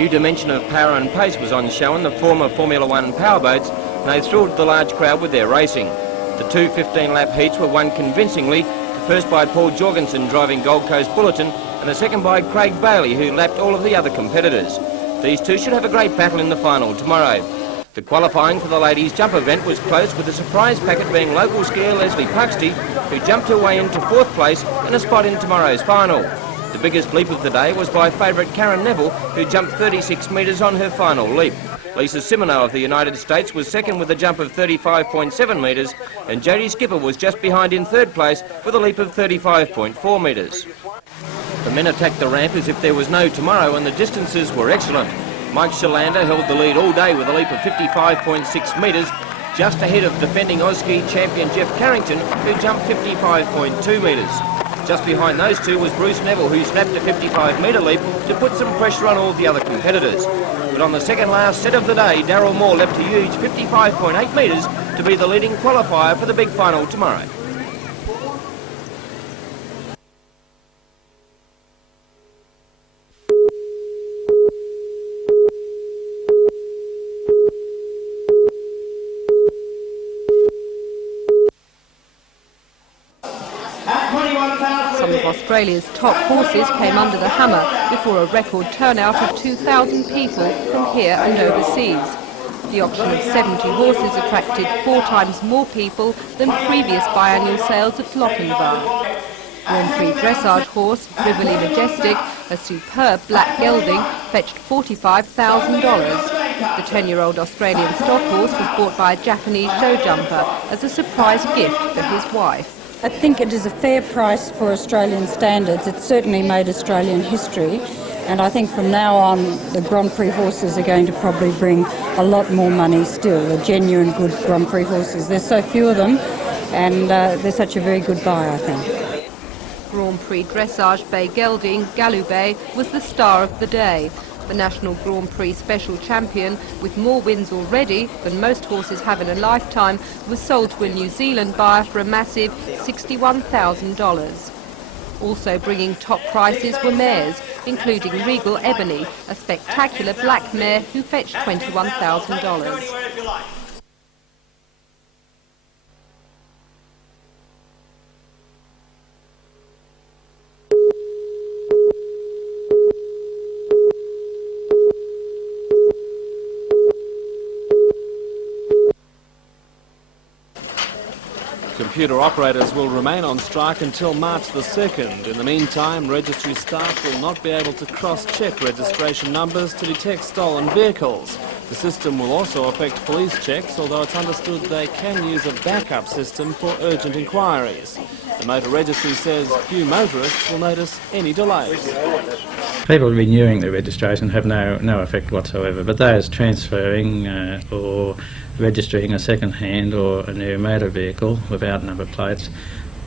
new dimension of power and pace was on show in the former Formula One powerboats, and they thrilled the large crowd with their racing. The two 15-lap heats were won convincingly, the first by Paul Jorgensen driving Gold Coast Bulletin, and the second by Craig Bailey, who lapped all of the other competitors. These two should have a great battle in the final tomorrow. The qualifying for the ladies' jump event was close, with the surprise packet being local skier Leslie Puxty, who jumped her way into 4th place and a spot in tomorrow's final. The biggest leap of the day was by favourite Karen Neville, who jumped 36 metres on her final leap. Lisa Simoneau of the United States was second with a jump of 35.7 metres, and Jodie Skipper was just behind in 3rd place with a leap of 35.4 metres. The men attacked the ramp as if there was no tomorrow, and the distances were excellent. Mike Shalander held the lead all day with a leap of 55.6 metres, just ahead of defending Aussie champion Jeff Carrington, who jumped 55.2 metres. Just behind those two was Bruce Neville, who snapped a 55-metre leap to put some pressure on all the other competitors. But on the second last set of the day, Darryl Moore leapt a huge 55.8 metres to be the leading qualifier for the big final tomorrow. Some of Australia's top horses came under the hammer before a record turnout of 2,000 people from here and overseas. The auction of 70 horses attracted 4 times more people than previous biannual sales at Lochinvar. Grand Prix dressage horse Rivoli Majestic, a superb black gelding, fetched $45,000. The 10-year-old Australian stock horse was bought by a Japanese show jumper as a surprise gift for his wife. I think it is a fair price for Australian standards. It's certainly made Australian history, and I think from now on the Grand Prix horses are going to probably bring a lot more money still, the genuine good Grand Prix horses. There's so few of them, and they're such a very good buy, I think. Grand Prix dressage bay gelding Galubay was the star of the day. The National Grand Prix Special Champion, with more wins already than most horses have in a lifetime, was sold to a New Zealand buyer for a massive $61,000. Also bringing top prices were mares, including Regal Ebony, a spectacular black mare who fetched $21,000. Computer operators will remain on strike until March the 2nd. In the meantime, registry staff will not be able to cross-check registration numbers to detect stolen vehicles. The system will also affect police checks, although it's understood they can use a backup system for urgent inquiries. The motor registry says few motorists will notice any delays. People renewing their registration have no effect whatsoever, but those transferring or registering a second-hand or a new motor vehicle without number plates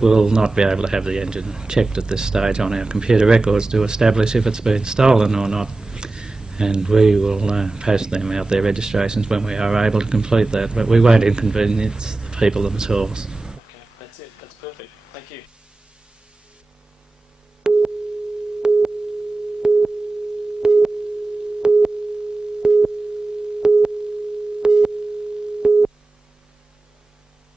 will not be able to have the engine checked at this stage on our computer records to establish if it's been stolen or not. And we will post them out their registrations when we are able to complete that, but we won't inconvenience the people themselves. Okay, that's it. That's perfect. Thank you.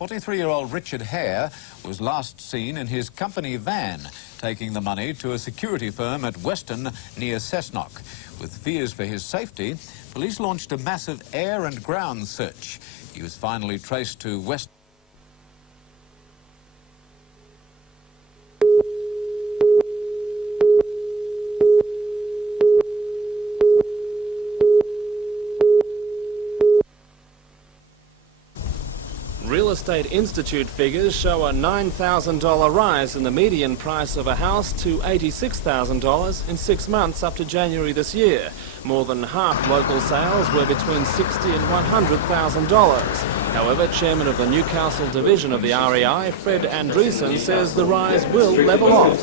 .43-year-old Richard Hare was last seen in his company van, taking the money to a security firm at Weston near Cessnock. With fears for his safety, police launched a massive air and ground search. He was finally traced to Weston. Real Estate Institute figures show a $9,000 rise in the median price of a house to $86,000 in 6 months up to January this year. More than half local sales were between $60,000 and $100,000. However, Chairman of the Newcastle division of the REI, Fred Andreessen, says the rise will level off.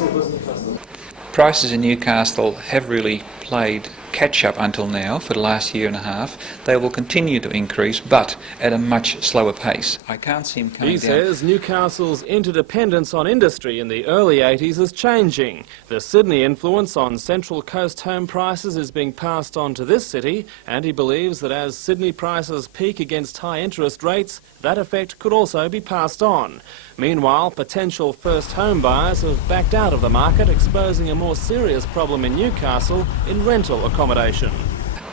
Prices in Newcastle have really played catch-up until now for the last year and a half. They will continue to increase, but at a much slower pace. I can't see them coming down. He says Newcastle's interdependence on industry in the early 80s is changing. The Sydney influence on Central Coast home prices is being passed on to this city, and he believes that as Sydney prices peak against high interest rates, that effect could also be passed on. Meanwhile, potential first home buyers have backed out of the market, exposing a more serious problem in Newcastle in rental accommodation.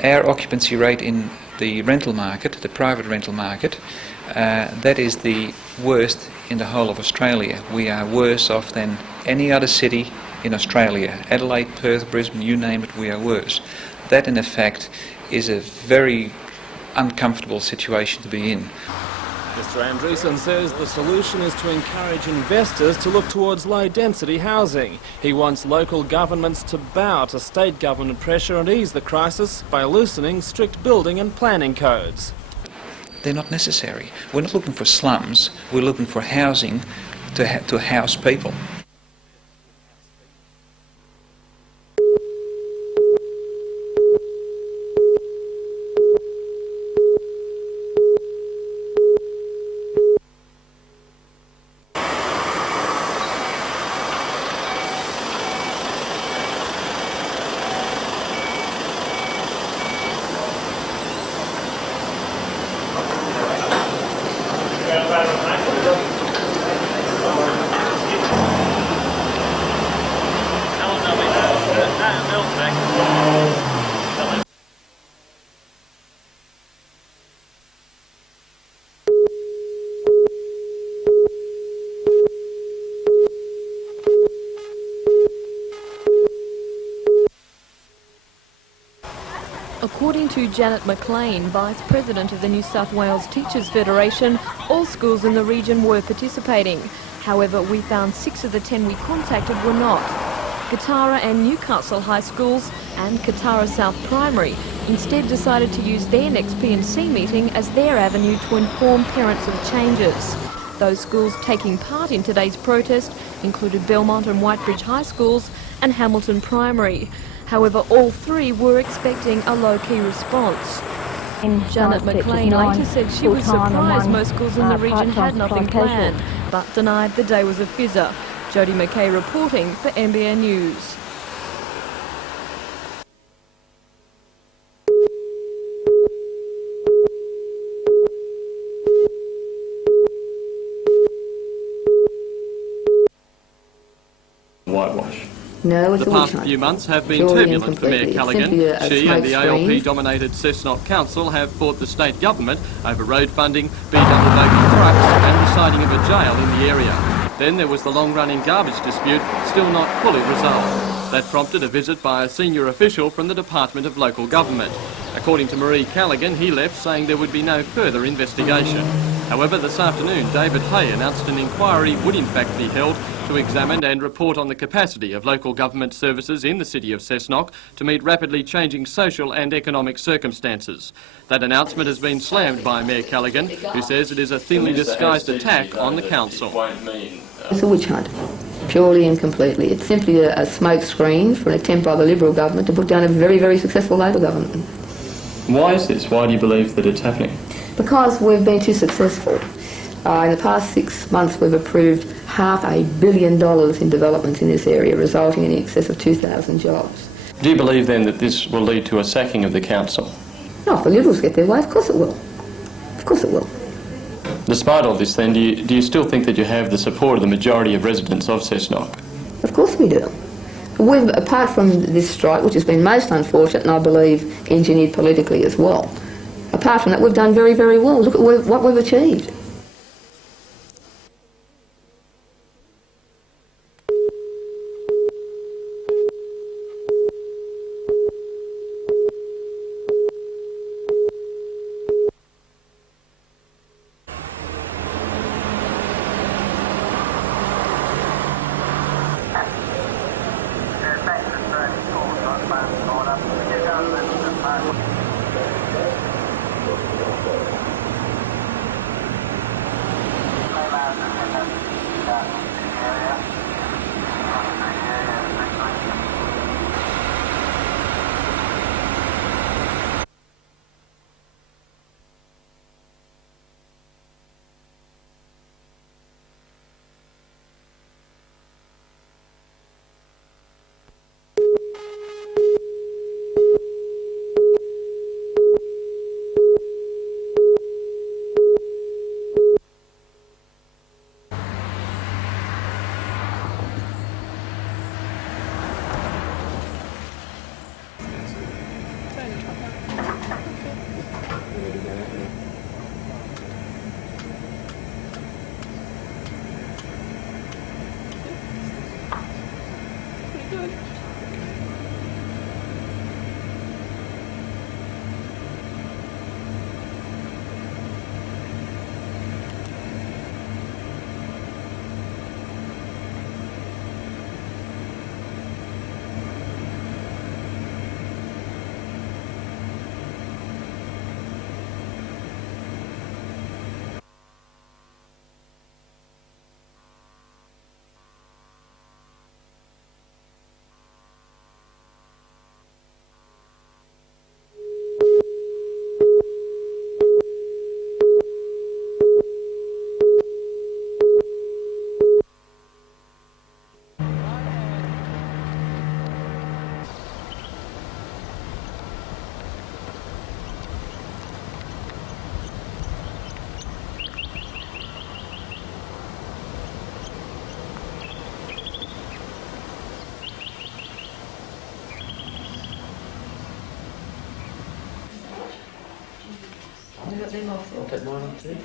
Our occupancy rate in the rental market, the private rental market, that is the worst in the whole of Australia. We are worse off than any other city in Australia. Adelaide, Perth, Brisbane, you name it, we are worse. That in effect is a very uncomfortable situation to be in. Mr Andreessen says the solution is to encourage investors to look towards low-density housing. He wants local governments to bow to state government pressure and ease the crisis by loosening strict building and planning codes. They're not necessary. We're not looking for slums, we're looking for housing to house people. According to Janet McLean, Vice President of the New South Wales Teachers Federation, all schools in the region were participating. However, we found 6 of the 10 we contacted were not. Katara and Newcastle High Schools and Katara South Primary instead decided to use their next P&C meeting as their avenue to inform parents of changes. Those schools taking part in today's protest included Belmont and Whitebridge High Schools and Hamilton Primary. However, all 3 were expecting a low-key response. Janet McLean later said she was surprised most schools in the region had nothing planned, but denied the day was a fizzer. Jodie McKay reporting for NBN News. Whitewash. No, it's the past few months have been turbulent for Mayor Callaghan. She and the ALP-dominated Cessnock Council have fought the state government over road funding, BW trucks and the siting of a jail in the area. Then there was the long-running garbage dispute, still not fully resolved. That prompted a visit by a senior official from the Department of Local Government. According to Marie Callaghan, he left saying there would be no further investigation. However, this afternoon, David Hay announced an inquiry would in fact be held to examine and report on the capacity of local government services in the city of Cessnock to meet rapidly changing social and economic circumstances. That announcement has been slammed by Mayor Callaghan, who says it is a thinly disguised attack on the council. It's a witch hunt, purely and completely. It's simply a smoke screen for an attempt by the Liberal government to put down a very, very successful Labor government. Why is this? Why do you believe that it's happening? Because we've been too successful. In the past 6 months we've approved $500 million in developments in this area, resulting in excess of 2,000 jobs. Do you believe then that this will lead to a sacking of the council? No, if the Liberals get their way, of course it will. Of course it will. Despite all this then, do you still think that you have the support of the majority of residents of Cessnock? Of course we do. We've, apart from this strike, which has been most unfortunate and I believe engineered politically as well, apart from that we've done very, very well. Look at what we've achieved. I'll take mine off too.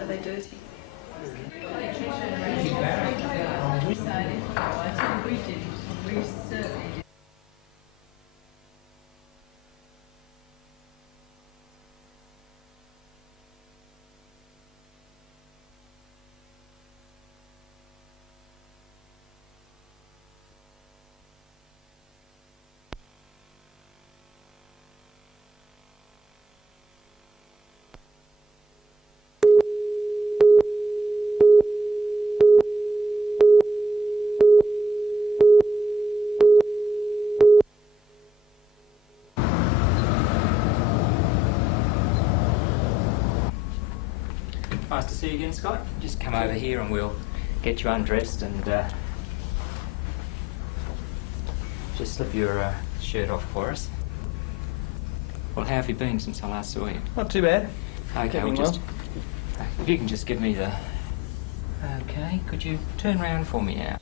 Are they dirty? Nice to see you again, Scott. Just come over here and we'll get you undressed and just slip your shirt off for us. Well, how have you been since I last saw you? Not too bad. Okay, Keeping well, just if you can just give me the... Okay, could you turn round for me now?